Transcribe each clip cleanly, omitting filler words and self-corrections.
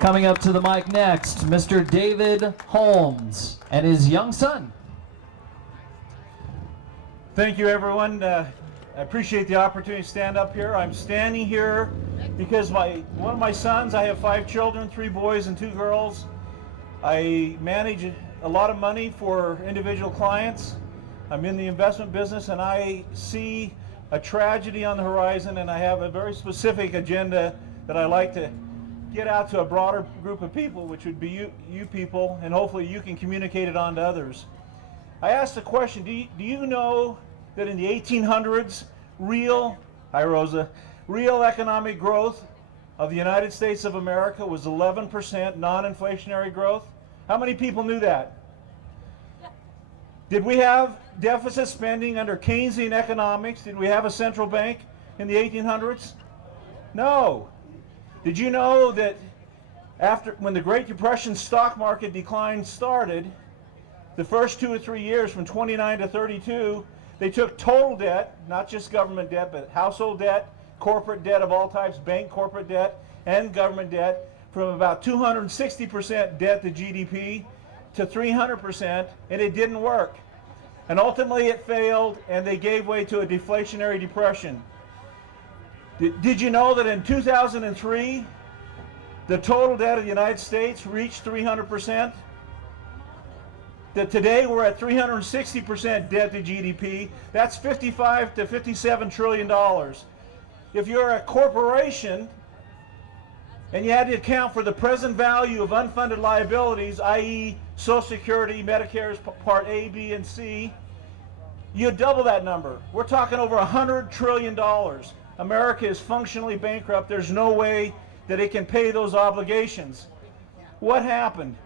Coming up to the mic next, Mr. David Holmes and his young son. Thank you, everyone. I appreciate the opportunity to stand up here. I'm standing here because one of my sons, I have 5 children, 3 boys and 2 girls. I manage a lot of money for individual clients. I'm in the investment business, and I see a tragedy on the horizon, and I have a very specific agenda that I like to get out to a broader group of people, which would be you people, and hopefully you can communicate it on to others. I asked the question, do you know that in the 1800s, real economic growth of the United States of America was 11% non-inflationary growth? How many people knew that? Did we have deficit spending under Keynesian economics? Did we have a central bank in the 1800s? No. Did you know that when the Great Depression stock market decline started, the first 2 or 3 years from 29 to 32, they took total debt, not just government debt, but household debt, corporate debt of all types, bank corporate debt, and government debt, from about 260% debt to GDP to 300%, and it didn't work. And ultimately it failed, and they gave way to a deflationary depression. Did you know that in 2003, the total debt of the United States reached 300%? That today we're at 360% debt to GDP. That's $55 to $57 trillion. If you're a corporation and you had to account for the present value of unfunded liabilities, i.e. Social Security, Medicare's Part A, B, and C, you double that number. We're talking over $100 trillion. America is functionally bankrupt. There's no way that it can pay those obligations. What happened?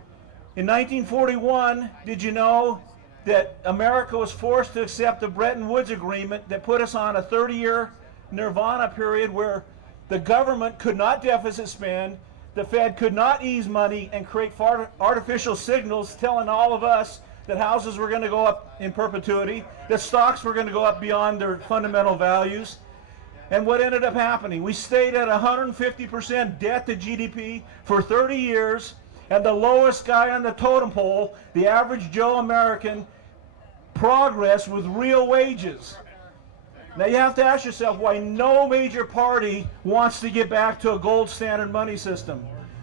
In 1941, did you know that America was forced to accept the Bretton Woods Agreement that put us on a 30-year nirvana period where the government could not deficit spend, the Fed could not ease money and create artificial signals telling all of us that houses were going to go up in perpetuity, that stocks were going to go up beyond their fundamental values. And what ended up happening? We stayed at 150% debt to GDP for 30 years, and the lowest guy on the totem pole, the average Joe American, progressed with real wages. Now you have to ask yourself why no major party wants to get back to a gold standard money system.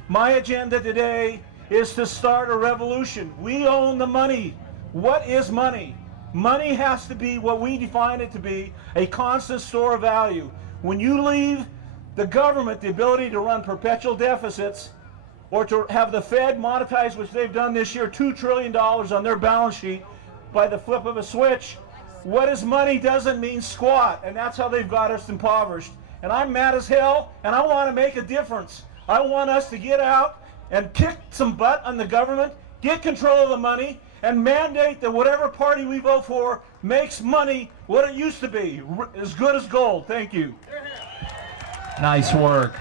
My agenda today is to start a revolution. We own the money. What is money? Money has to be what we define it to be, a constant store of value. When you leave the government the ability to run perpetual deficits or to have the Fed monetize, which they've done this year, $2 trillion on their balance sheet by the flip of a switch, what is money doesn't mean squat, and that's how they've got us impoverished. And I'm mad as hell, and I want to make a difference. I want us to get out and kick some butt on the government, get control of the money, and mandate that whatever party we vote for makes money what it used to be, as good as gold. Thank you. Nice work.